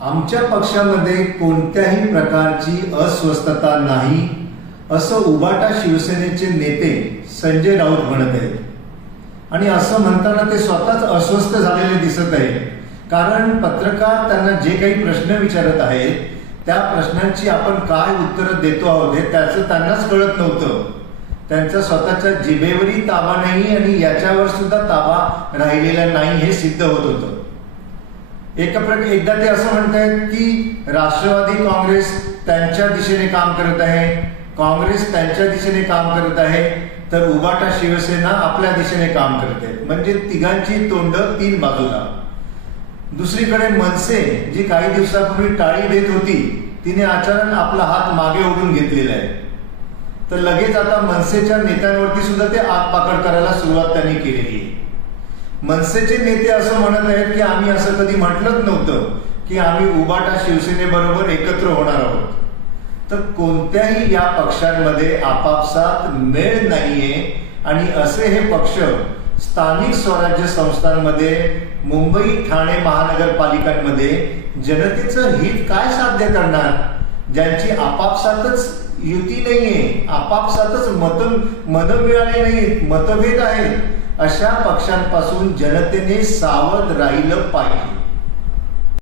आमच्या पक्षामध्ये कोणत्याही प्रकारची अस्वस्थता नाही असं उबाटा शिवसेनेचे नेते संजय राऊत म्हणत आहेत. आणि असं म्हणताना ते स्वतःच अस्वस्थ झालेले दिसत आहे कारण पत्रकार त्यांना जे काही प्रश्न विचारत आहेत त्या प्रश्नांची आपण काय उत्तरं देतो आहोत हे त्याचं त्यांनाच कळत नव्हतं. त्यांचा स्वतःच्या जिभेवरही ताबा नाही आणि याच्यावर सुद्धा ताबा राहिलेला नाही हे सिद्ध होत होतं. एका प्रकार एकदा ते असं म्हणतायत की राष्ट्रवादी काँग्रेस त्यांच्या दिशेने काम करत आहे. काँग्रेस त्यांच्या दिशेने काम करत आहे तर उबाटा शिवसेना आपल्या दिशेने काम करते म्हणजे तिघांची तोंड तीन बाजूला. दुसरीकडे मनसे जी काही दिवसापूर्वी टाळी देत होती तिने अचानक आपला हात मागे ओढून घेतलेला आहे. तर लगेच आता मनसेच्या नेत्यांवरती सुद्धा ते आग पाकड करायला सुरुवात त्यांनी केलेली आहे. मनसेचे नेते असं म्हणत आहेत की आम्ही असं कधी म्हटलंच नव्हतं की आम्ही उबाटा शिवसेनेबरोबर एकत्र होणार आहोत. तर कोणत्याही या पक्षांमध्ये आपापसात मेळ नाहीये आणि असे हे पक्ष स्थानिक स्वराज्य संस्थांमध्ये मुंबई ठाणे महानगरपालिकांमध्ये जनतेचं हित काय साध्य करणार? ज्यांची आपापसातच युती नाहीये आपापसातच मत मत मिळाली नाहीत मतभेद आहेत अशा पक्षांपासून जनतेने सावध राहिलं पाहिजे.